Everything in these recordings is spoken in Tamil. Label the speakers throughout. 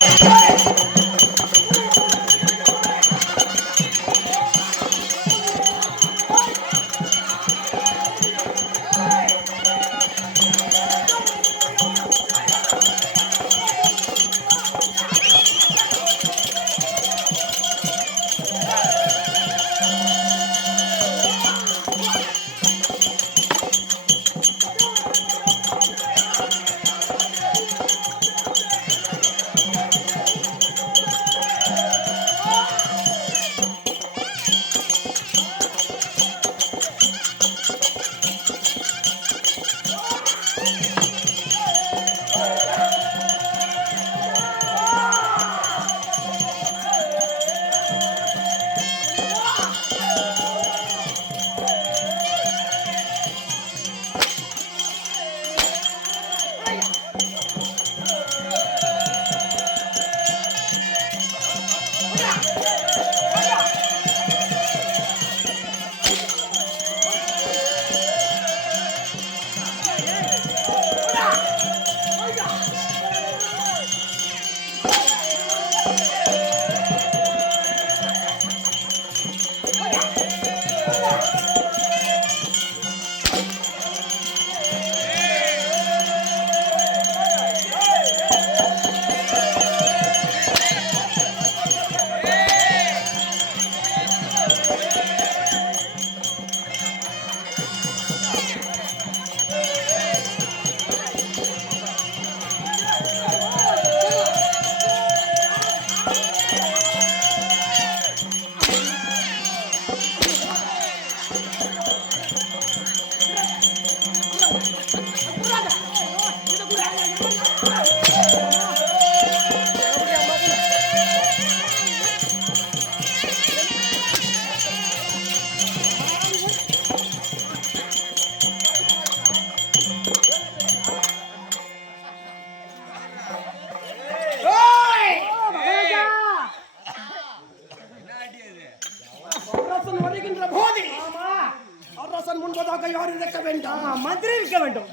Speaker 1: அரசன்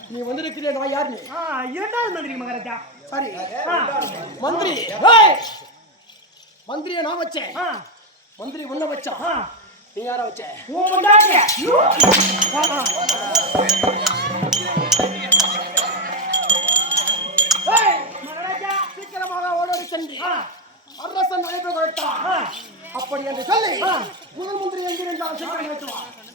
Speaker 1: நீ வந்திருக்கிறே நான் யார்? நீ
Speaker 2: ஆ, இரண்டாவது மந்திரி மகாராஜா.
Speaker 1: சரி. மந்திரி. மந்திரியை நான் வச்சேன். மந்திரி உன்ன வச்சான். நீ யார வச்ச? சீக்கிரமாக ஓடோடி சென்று அரசன்
Speaker 2: ஆ.
Speaker 1: அப்படி என்று சொல்லி. முதல் மந்திரி எங்கிருந்தால் சீக்கிரம்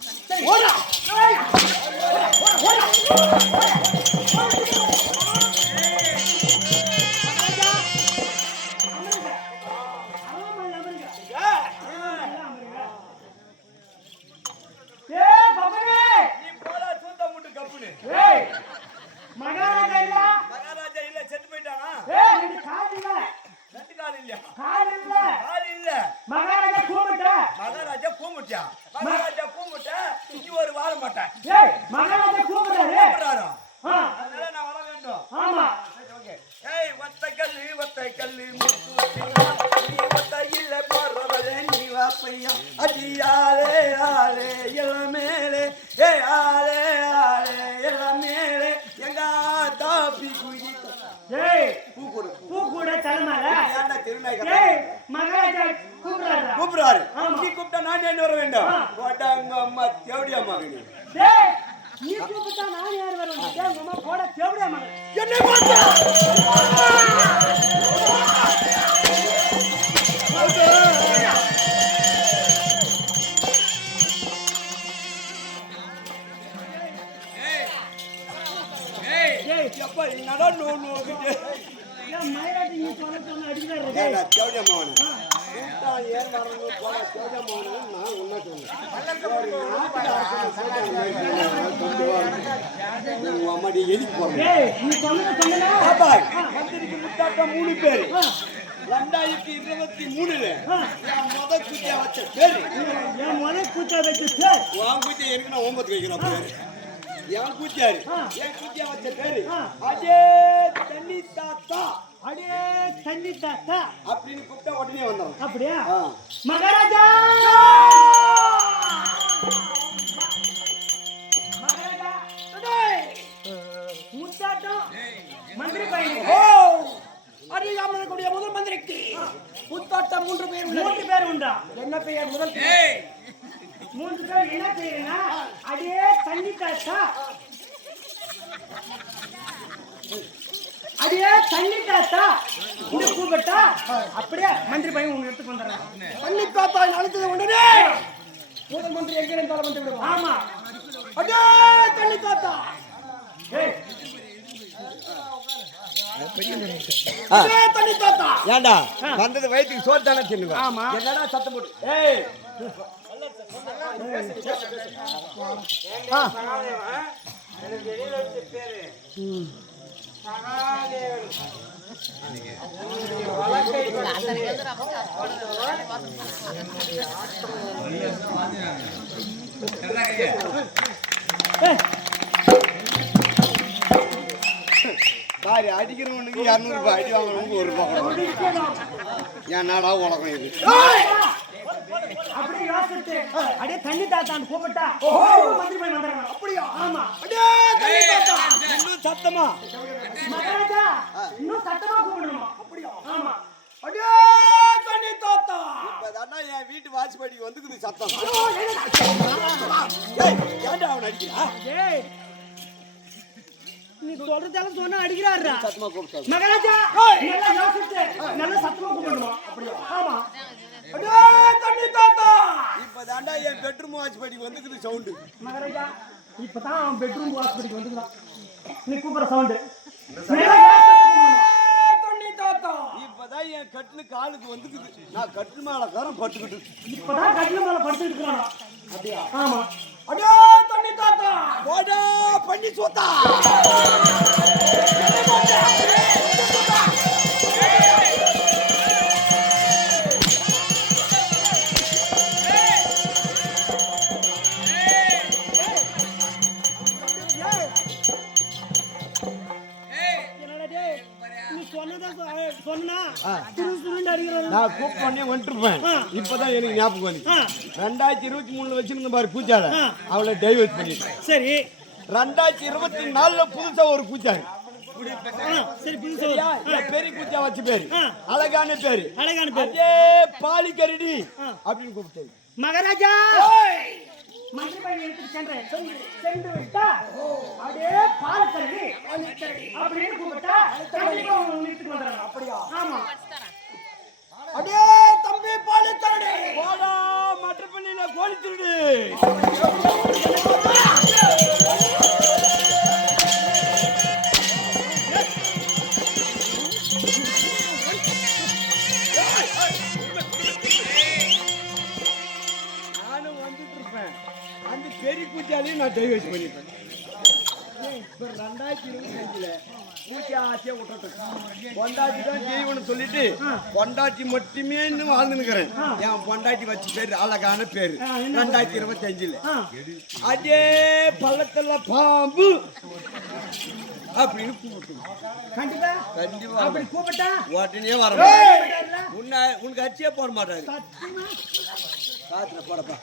Speaker 2: மகாராஜா, இல்ல?
Speaker 3: மகாராஜா இல்ல செத்து போயிட்டானா
Speaker 2: கால் இல்ல.
Speaker 3: கால்
Speaker 2: இல்ல.
Speaker 3: கால் இல்ல
Speaker 2: மகாராஜா கூப்பிட்ட
Speaker 3: மகாராஜா கூமுட்டியா மகாராஜா கூமுட்ட இங்க ஒரு வாழ மாட்டேன்
Speaker 2: ஏய் மகாராஜா கூப்பிடுறாரு
Speaker 3: கூப்பிடுறாரோ
Speaker 2: ஆ,
Speaker 3: அதனால நான் வர வேண்டும்.
Speaker 2: ஆமா.
Speaker 3: சரி, ஓகே. ஏய் ஒத்த கல்லு ஒத்த கல்லு முத்துச்சிங்களா என்னடா நோ நோக்குது
Speaker 2: மயிலாட்டி நீ சொன்ன சொன்ன அடிக்கிறாரு
Speaker 3: மூணு பேர். ரெண்டாயிரத்தி இருபத்தி மூணுல என் முத வச்ச பேரு
Speaker 2: என் முனை
Speaker 3: உன் நான் வைக்கிறேன் என் என் வச்ச பேரு அஜய் தண்ணி தாத்தா
Speaker 2: அடே தண்ணி தாத்தா
Speaker 3: அப்படின்னு கூப்பிட்டா உடனே வந்தோம்
Speaker 2: அப்படியா. மகாராஜா. முத்தாட்டம்! மந்திரி பையனுக்கு
Speaker 3: ஓ!
Speaker 1: அறியாமல் இருக்கக்கூடிய முதல் மந்திரிக்கு. புத்தாட்டம் மூன்று பேர்.
Speaker 2: மூன்று பேர் உண்டா?
Speaker 1: என்ன பெயர் முதல்?
Speaker 2: மூன்று பேர் என்ன செய்யுங்க அடியே தண்ணி காத்தா அடியே தண்ணி காத்தா இந்த கூப்பிட்டா அப்படியே மந்திரி பையன் உங்க எடுத்துக்கு வந்துடுறேன்.
Speaker 1: தண்ணி தாத்தாய் அழைத்தது உடனே. முதல் மந்திரி எங்கே இருந்தாலும் வந்து விடுவான்.
Speaker 2: ஆமா.
Speaker 1: அடே தண்ணி தாத்தா.
Speaker 2: ஏய்.
Speaker 1: அடே தண்ணி தாத்தா.
Speaker 3: ஏண்டா? வந்தது வயிற்றுக்கு சோறு தானே தின்னுங்க
Speaker 2: ஆமா.
Speaker 3: என்னடா சத்தம் போட்டு? ஏய். பாரு. அடிக்கிறவனுக்கு இரநூறுபா அடி வாங்கணும்னு ஒரு ரூபா கொடுக்கணும் உலகம் இது?
Speaker 2: அப்படியே தண்ணி தாத்தான்னு கூப்பிட்டா. மந்திரி
Speaker 1: அப்படியா?
Speaker 2: ஆமா.
Speaker 1: அடே தண்ணி தாத்தா.
Speaker 3: இன்னும் சத்தமா?
Speaker 2: மகாராஜா இன்னும் சத்தமா கூப்பிடணுமா?
Speaker 1: அப்படியா?
Speaker 2: ஆமா.
Speaker 1: அடே தண்ணி தாத்தா.
Speaker 3: இப்பதாண்டா என் வீட்டு வாசப்படிக்கு வந்துக்குது சத்தம். ஏய் ஏன்டா அவன் அடிக்கிறா?
Speaker 2: ஏய் நீ சொல்றதெல்லாம் சொன்னா அடிக்கிறாருடா.
Speaker 3: சத்தமா கூப்பிட்டாங்க
Speaker 2: மகாராஜா நல்லா யோசிச்சு நல்லா சத்தமா கூப்பிடணுமா? அப்படியா? ஆமா.
Speaker 1: அடே தண்ணி தாத்தா!
Speaker 3: இப்பதாண்டா என் பெட்ரூம் வாசப்படிக்கு வந்துக்குது சவுண்டு
Speaker 2: மகாராஜா இப்பதான் அவன் பெட்ரூம் வாசப்படிக்கு வந்துக்கிறான் நீ கூப்பிடுற சவுண்டு
Speaker 1: தண்ணி தாத்தா!
Speaker 3: இப்பதான் என் கட்டிலு காலுக்கு வந்துக்குது. நான் கட்டில் மேல காரம் பட்டுக்கிட்டு
Speaker 2: இப்பதான் கட்டில மேல படுத்துட்டு இருக்கிறான். அப்படியா? ஆமா.
Speaker 1: அடே தண்ணி தாத்தா!
Speaker 3: போடா பண்ணி சோத்தா! கூப்பிட்டு உடனே வந்துருப்பேன் இப்பதான் எனக்கு ஞாபகம் வந்து ரெண்டாயிரத்தி இருபத்தி மூணுல வச்சிருந்த பாரு பூச்சால. அவளை டைவர்ட் பண்ணிட்டேன்.
Speaker 2: சரி.
Speaker 3: ரெண்டாயிரத்தி இருபத்தி நாலுல புதுசா ஒரு பெரிய பூச்சா வச்ச பேரு.
Speaker 2: ஆ.
Speaker 3: அழகான பேரு.
Speaker 2: அழகான பேர்.
Speaker 3: அதே பாலி கரடி. அப்படின்னு கூப்பிட்டேன்.
Speaker 2: மகாராஜா! மந்திரி பையன் எடுத்துட்டு சென்றேன் சென்று சென்று விட்டா அப்படியே பால் கறி அப்படின்னு கூப்பிட்டா வீட்டுக்கு அப்படியா? ஆமா
Speaker 1: அடே தம்பி பாலித்தரடி
Speaker 3: போடா மற்ற பண்ணில கோழி திருடு நானும் வந்துட்டு இருப்பேன். அந்த பெரிய பூச்சாலையும் நான் டைவர்ஸ் பண்ணிப்பேன் இப்ப ரெண்டாயிரத்தி இருபத்தி அஞ்சுல பூச்சி ஆசையா பொண்டாட்டி தான் சொல்லிட்டு பொண்டாட்டி மட்டுமே இன்னும் வாழ்ந்துனுக்கிறேன் என் பொண்டாட்டி வச்ச பேரு அழகான பேரு? ரெண்டாயிரத்தி இருபத்தி அஞ்சுல அதே பள்ளத்துல பாம்பு அப்படின்னு கூப்பிட்டு.
Speaker 2: கண்டிப்பா?
Speaker 3: கண்டிப்பா.
Speaker 2: அப்படி கூப்பிட்டா?
Speaker 3: உடனே வர? உன்னை உனக்கு அச்சியே போட மாட்டாரு.
Speaker 2: சத்தியமா?
Speaker 3: காத்துல போடப்பா.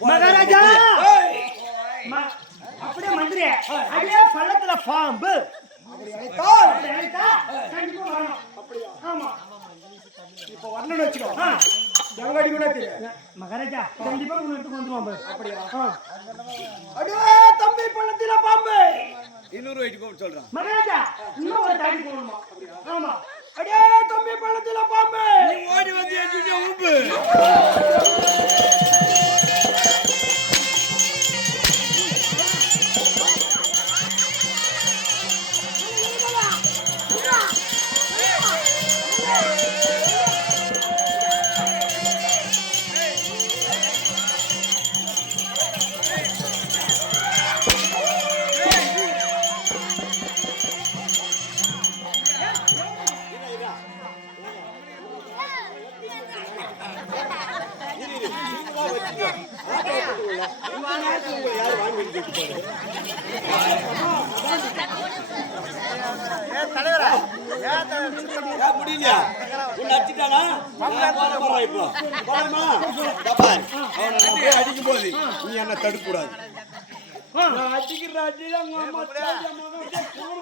Speaker 3: போடா.
Speaker 2: மகாராஜா! அப்படியே மந்திரி அப்படியே பள்ளத்துல பாம்பு. மகாராஜா கண்டிப்பா வந்துருவான் பாரு. அப்படியா?
Speaker 1: தம்பி பள்ளத்தில பாம்பு.
Speaker 3: இன்னொரு கூப்பிட்டு சொல்றான்.
Speaker 2: மகாராஜா இன்னும் ஒரு தாடி போகணுமா ஆமா.
Speaker 1: அடே தம்பி பள்ளத்தில பாம்பு.
Speaker 3: நீ ஓடி வந்து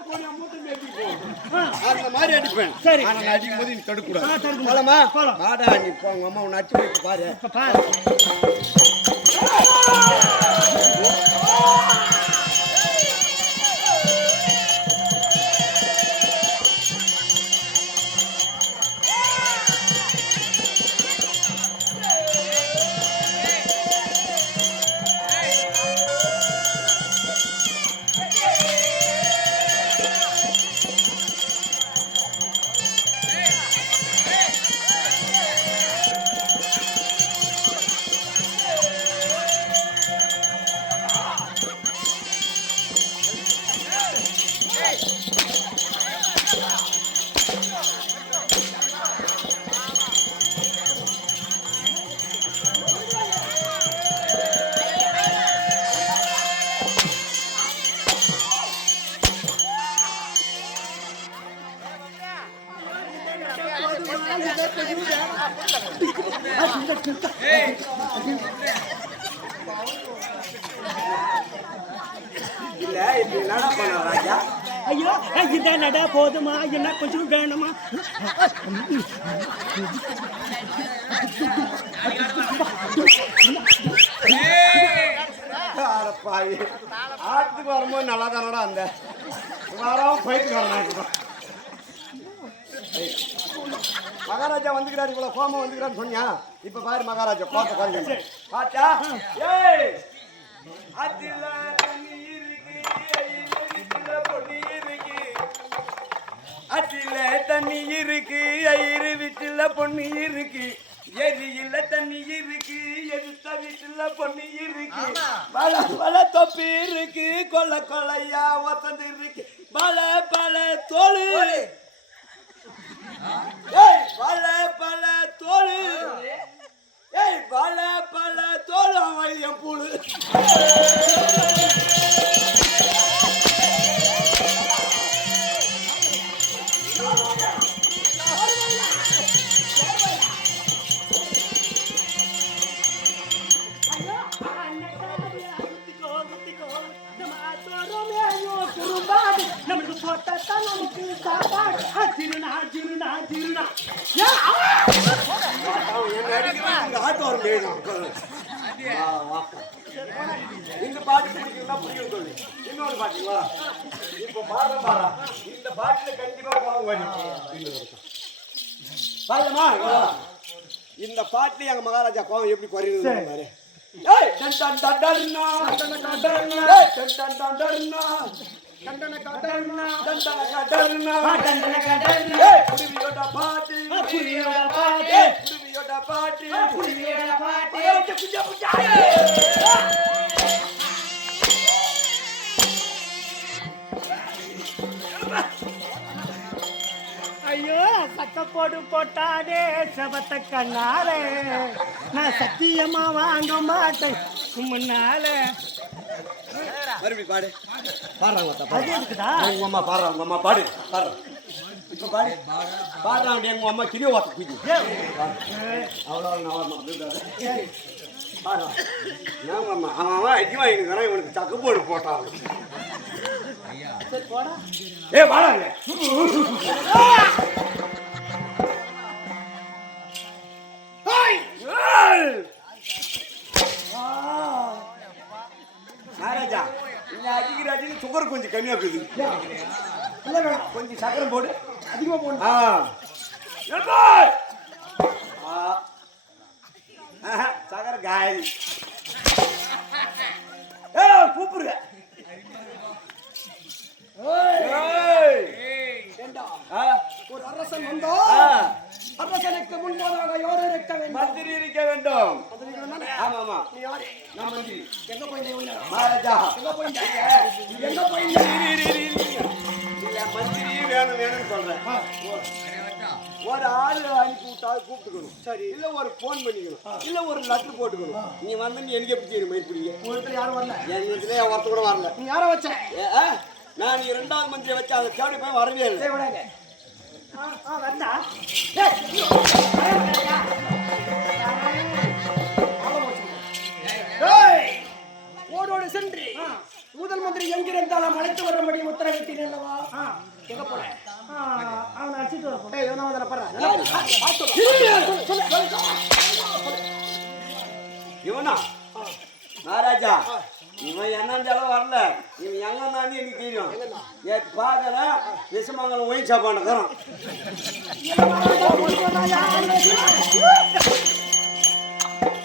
Speaker 3: கோடி அம்மூட்டு நீ போகும்.
Speaker 2: ஆ.
Speaker 3: அந்த மாதிரி அடிப்பேன்
Speaker 2: சரி.
Speaker 3: ஆனா நான் அடிக்கும் போது நீ தடுக்கூடாது
Speaker 2: தடுக்க
Speaker 3: போலாமா
Speaker 2: போலாம்.
Speaker 3: வாடா நீ போ உங்க அம்மா உன்னை அடிச்சு போயிட்டு பாரு
Speaker 2: இப்ப பாரு
Speaker 3: ஐயா.
Speaker 2: ஐயோ இதான் நடா போதுமா? என்ன கொஞ்சம் வேணுமா?
Speaker 3: பாவி ஆட்டுக்கு வரும்போது நல்லா தானடா அந்த வரோம் போயிட்டு வரணும் மகாராஜா வந்துக்கிறாரு இவ்வளவு கோமம் வந்துக்கிறான்னு சொன்னியா? இப்ப பாரு மகாராஜா கோத்த குறைஞ்சு பாட்டா ஏய் அதில தண்ணி இருக்கு அச்சில தண்ணி இருக்கு. ஐயிரு வீட்டுல பொண்ணு இருக்கு. எரியில தண்ணி இருக்கு. எதிர்த்த வீட்டுல பொண்ணு இருக்கு. பல பல தொப்பி இருக்கு. கொல்ல கொள்ளையா ஒத்தந்து இருக்கு. பல பல ஏய் பல பல தோளு. ஏய் பல பல தோளு. அவன் என் பூளு
Speaker 2: சாப்பாடு ஜிருனா ஜிருனா ஜிருனா
Speaker 3: இந்த இந்த பாட்டு பிடிக்கும்னா பிடிக்கும் சொல்லி இன்னொரு பாட்டுங்களா இப்ப பாடுற பாடா இந்த பாட்டுல கண்டிப்பா இந்த பாட்டுல எங்க மகாராஜா கோவம் எப்படி குறையுது பாரு ஏய் டன் டன் டன் டர்னா டண்டன டன் டன் டன் கடர்னா டண்டன கடர்னா
Speaker 2: டண்டன கடர்னா.
Speaker 3: ஏய் குருவியோட பாட்டு.
Speaker 2: குருவியோட பாட்டு.
Speaker 3: ஏய் குருவியோட பாட்டு.
Speaker 2: குருவியோட பாட்டு.
Speaker 3: மகாராஜா புஜா புஜா
Speaker 2: ஐயோ சத்தப்போடு போட்டானே சபத்த கண்ணாலே. நான் சத்தியமா வாங்க மாட்டேன். முன்னால.
Speaker 3: மறுபடி பாடு. பாடுறாங்க
Speaker 2: இருக்குதா
Speaker 3: உங்க அம்மா பாடுறாங்க உங்க அம்மா பாடு பாடுறான் இப்ப பாடு. பாடுறாங்க எங்க அம்மா கிளியோ வாத்த குதி அவ்வளோ பாடுறான் அம்மா? அவன் அவன் அடி வாங்கினுக்கிறான் இவனுக்கு சக்கு போடு போட்டான். ஏ வாடாங்க சுகர் கொஞ்சம் கம்மியா இருக்குது. இல்ல வேணாம் கொஞ்சம் சக்கரம் போடு. அதிகமா போடு. ஆ. ஏய்! ஆ. ஆஹா, சக்கரை காய். ஏ கூப்பிடுங்க. ஏய்!
Speaker 1: ஏண்டா?
Speaker 3: ஆ,
Speaker 1: ஒரு அரசன் வந்தோ
Speaker 3: ஆ.
Speaker 1: அரசனுக்கு முன்பதாக யார் இருக்க வேண்டும்?
Speaker 3: மந்திரி இருக்க வேண்டும்? ஆமா ஆமா
Speaker 1: நீ யாரு?
Speaker 3: நான் மந்திரி.
Speaker 1: எங்க?
Speaker 3: மகாராஜா. மந்திரி வேணும் வேணும்னு சொல்றேன். ஒரு ஆளு அனுப்பி விட்டா கூப்பிட்டுக்கணும். சரி. இல்ல ஒரு போன் பண்ணிக்கணும். இல்ல ஒரு லெட்டர் போட்டுக்கணும். நீ வந்து எனக்கு எப்படி தெரியும் மயிர்பிடிங்க
Speaker 1: ஒருத்தர் யாரும் வரல.
Speaker 3: என் வீட்டுல ஒருத்த கூட வரல.
Speaker 1: நீ யாரை வச்ச?
Speaker 3: நான் நீ ரெண்டாவது மந்திரியை வச்சு அந்த தேடி போய் வரவே இல்லை.
Speaker 2: வந்தா
Speaker 1: ஓடோடு சென்று எங்கிருந்தாலும் அழைத்து வரும்படி உத்தரவிட்டீர்கள் அல்லவா எங்க
Speaker 2: ஆ, அவனை அடிச்சிட்டு வர போறேன்.
Speaker 1: இவன் வந்தன பாரு
Speaker 3: இவனா மகாராஜா இவன் என்னஞ்சாலும் வரல. இவன் எங்க இருந்தான்னு எனக்கு தெரியும். நேற்று பார்க்கல விசமங்கலம் ஒயின் சாப்பாடுக்கிறோம்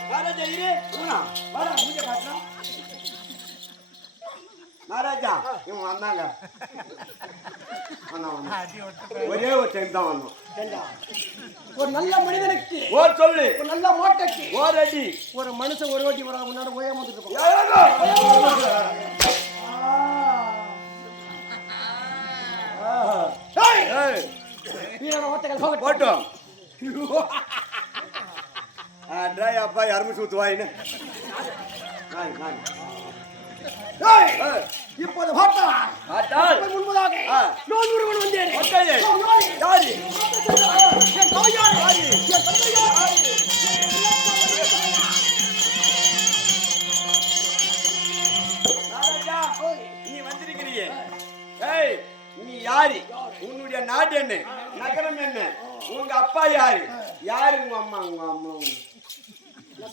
Speaker 3: மகாராஜா இரு இவனா வாடா மூஞ்ச காட்டுறா. மகாராஜா இவன் வந்தாங்க. ஒரே ஒரு டைம் தான் வந்தோம்
Speaker 1: ஒரு நல்ல மனிதனுக்கு
Speaker 3: ஓர் சொல்லு?
Speaker 1: ஒரு நல்ல மோட்டைக்கு
Speaker 3: ஓர் அடி
Speaker 1: ஒரு மனுஷன் ஒரு வாட்டி வர முன்னாடி ஓயாம இருப்பான் ஏய்,
Speaker 3: ஏய்,
Speaker 1: வீரன ஓட்டைகள்.
Speaker 3: போட்டோம். அப்பா யாருமே சுத்துவாயின்னு
Speaker 1: இப்போது பார்த்தா
Speaker 3: ஆட்டாள்
Speaker 1: முன்பதாக
Speaker 3: ஆ.
Speaker 1: நான் ஒருவன் வந்தேன். நான் யாரு?
Speaker 3: யாரு?
Speaker 1: என் தாயார். என் தந்தையார்.
Speaker 3: ராஜா நீ வந்திருக்கிறியே. ஏய் நீ யாரு? உன்னுடைய நாடு என்ன? நகரம் என்ன? உங்க அப்பா யாரு? யாரு உங்க அம்மா? உங்க அம்மா உங்க- இல்ல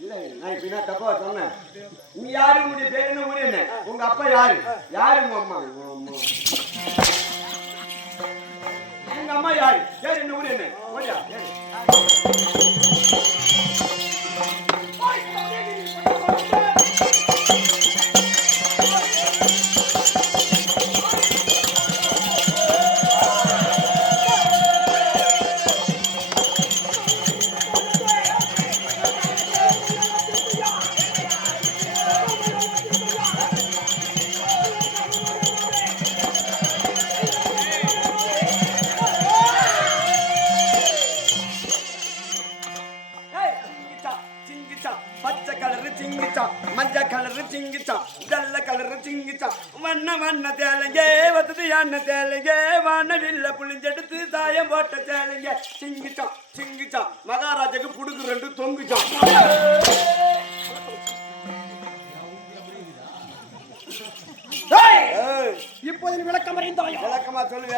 Speaker 3: நான் இப்ப என்ன தப்பா சொன்னேன். நீ யாரு? உன்னுடைய பேர் என்ன? ஊர் என்ன? உங்க அப்பா யாரு? யாரு உங்க அம்மா? உங்க அம்மா. அம்மா யாரு? என்ன ஊர் என்ன? ஓடியா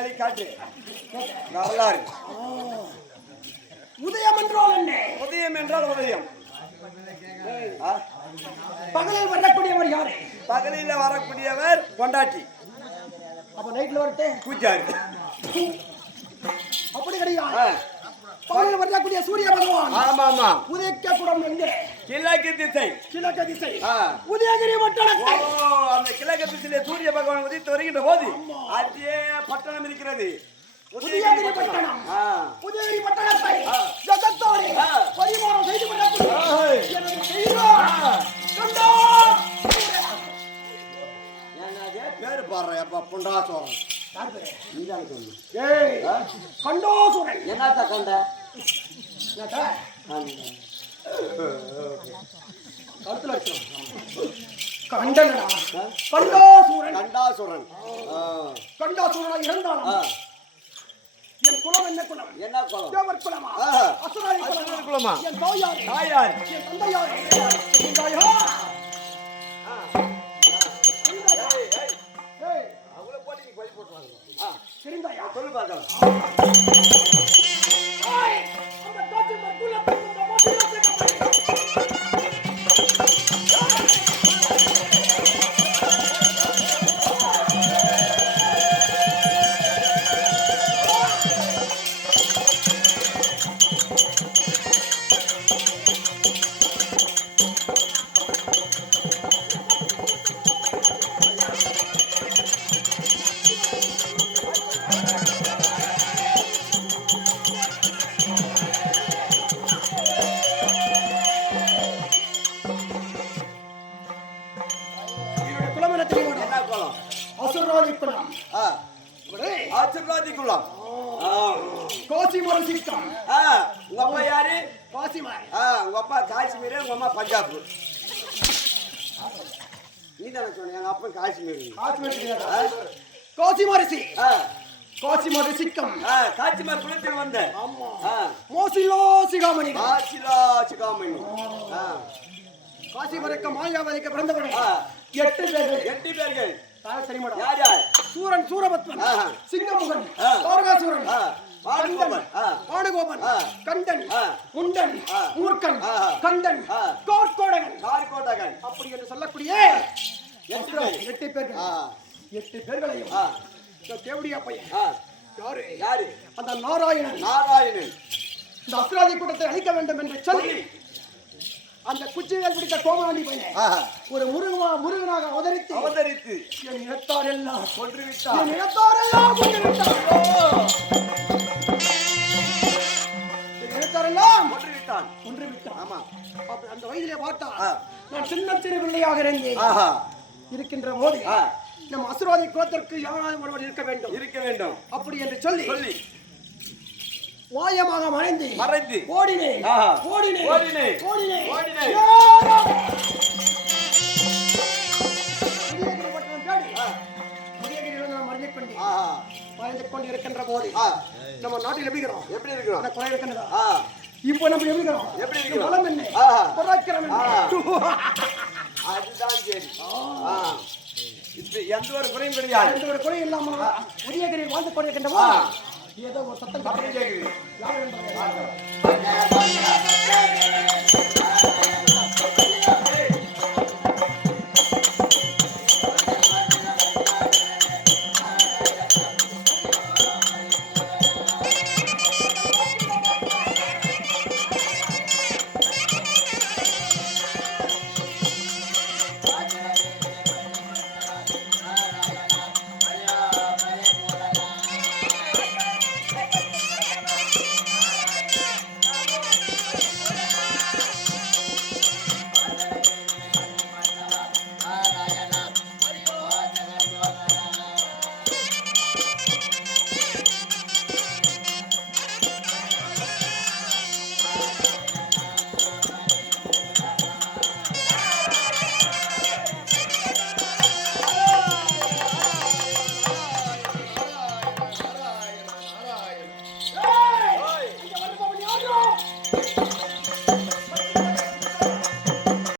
Speaker 1: விளக்கமா
Speaker 3: சொல்லு வேலை காட்டு வரலாறு
Speaker 1: உதயம் என்றால் என்ன?
Speaker 3: உதயம் என்றால் உதயம்.
Speaker 1: பகலில் வரக்கூடியவர் யாரு?
Speaker 3: பகலில வரக்கூடியவர் பொண்டாட்டி.
Speaker 1: அப்ப நைட்ல வரட்டே
Speaker 3: பூஜாரி
Speaker 1: அப்படி கிடையாது. பகலில் வரக்கூடிய சூரிய பகவான்.
Speaker 3: ஆமா ஆமா.
Speaker 1: உதயக்க கூடம் எங்கே?
Speaker 3: கிழக்கு திசை.
Speaker 1: கிழக்கு திசை. உதயகிரி
Speaker 3: ஓ,
Speaker 1: பட்டணத்தை
Speaker 3: அந்த கிழக்கு திசையிலே சூரிய பகவான் உதித்து வருகின்ற போது அதே பட்டணம் இருக்கிறது.
Speaker 1: உதயகிரி பட்டணம். உதயகிரி பட்டணத்தை ஜகத்தோடு
Speaker 3: ஆ.
Speaker 1: பரிமாணம் செய்து?
Speaker 3: பேரு
Speaker 1: பேரு? ஏய் கண்டோசுரன்
Speaker 3: என்னத்த கண்ட?
Speaker 1: வச்சிரும். கண்டனடா. கண்டோசூரன்.
Speaker 3: கண்டாசுரன்.
Speaker 1: கண்டோசூரனா
Speaker 3: ஆ.
Speaker 1: என் குலம் என்ன குலம்?
Speaker 3: என்ன குலம்?
Speaker 1: தேவர் குலமா? அசுரர்
Speaker 3: குலமா?
Speaker 1: என் தாயார்.
Speaker 3: தாயார்.
Speaker 1: என் தந்தையார். தெரிந்தாயா?
Speaker 3: சொல்லு பார்க்கலாம். உங்க அப்பா காஷ்மீர் உங்க அம்மா பஞ்சாப். நீ தானே சொன்ன எங்க அப்பா காஷ்மீர்.
Speaker 1: கோசிமரிசி. கோசிமரி சிக்கம்.
Speaker 3: குளத்தில் வந்த.
Speaker 1: மோசிலோ சிகாமணி.
Speaker 3: காசிலா சிகாமணி.
Speaker 1: காசிமரக்க மாயாவதிக்க பிறந்தவனே.
Speaker 3: ஆ.
Speaker 1: எட்டு பேர்கள்.
Speaker 3: எட்டு பேர்கள்.
Speaker 1: சூரன் சூரபத்மன். சிங்கமுகன்.
Speaker 3: ஆ. ஆ.
Speaker 1: கண்டன்
Speaker 3: ஆ.
Speaker 1: மூர்க்கன். கண்டன்
Speaker 3: ஆ.
Speaker 1: கோட்கோடகன்
Speaker 3: கார்கோட்டகன்
Speaker 1: அப்படி என்று சொல்லக்கூடிய
Speaker 3: எட்டு பேர்.
Speaker 1: எட்டு பேர்களையும் தேவடியா பையன். யாரு?
Speaker 3: யாரு?
Speaker 1: அந்த நாராயணன்.
Speaker 3: நாராயணன்.
Speaker 1: இந்த அசுராதி கூட்டத்தை அழிக்க வேண்டும் என்று சொல்லி. அந்த குச்சிகள் பிடித்த கோமாண்டி பையன். ஒரு முருகமா முருகனாக அவதரித்து
Speaker 3: அவதரித்து.
Speaker 1: என் இனத்தார் எல்லாம்
Speaker 3: கொன்று விட்டார்
Speaker 1: என் இனத்தார் எல்லாம் கொன்று விட்டார்.
Speaker 3: விட்டான்
Speaker 1: கொன்று விட்டார்
Speaker 3: ஆமா.
Speaker 1: அந்த வயதிலே பார்த்தா. நான் சின்ன சிறு பிள்ளையாக இருந்தேன்.
Speaker 3: ஆஹா.
Speaker 1: இருக்கின்ற போது. நம் அசுராதி குலத்திற்கு யாராவது ஒருவர் இருக்க வேண்டும்.
Speaker 3: இருக்க வேண்டும்.
Speaker 1: அப்படி என்று சொல்லி
Speaker 3: சொல்லி.
Speaker 1: மாயமாக மறைந்து
Speaker 3: மறைந்து.
Speaker 1: ஓடினேன்.
Speaker 3: ஆஹா.
Speaker 1: ஓடினேன்.
Speaker 3: ஓடினேன்.
Speaker 1: ஓடினேன்.
Speaker 3: ஓடினேன்.
Speaker 1: மறைந்து கொண்டு
Speaker 3: ஆஹா
Speaker 1: மறைந்து கொண்டு இருக்கின்ற போது. நம்ம நாட்டில் எப்படி இருக்கிறோம்?
Speaker 3: எப்படி இருக்கிறோம்?
Speaker 1: குறை இருக்கின்றதா? இப்போ நம்ம எப்படி இருக்கிறோம்?
Speaker 3: எப்படி இருக்கிறோம்?
Speaker 1: பலம் என்ன? என்ன?
Speaker 3: அதுதான் சரி. இப்ப எந்த ஒரு குறையும் கிடையாது.
Speaker 1: எந்த ஒரு குறை இல்லாம உதயகிரியில் வாழ்ந்து கொண்டிருக்கின்ற
Speaker 3: ஆ.
Speaker 1: போது ஏதோ ஒரு சத்தம்
Speaker 3: அப்படி
Speaker 1: என்பதை?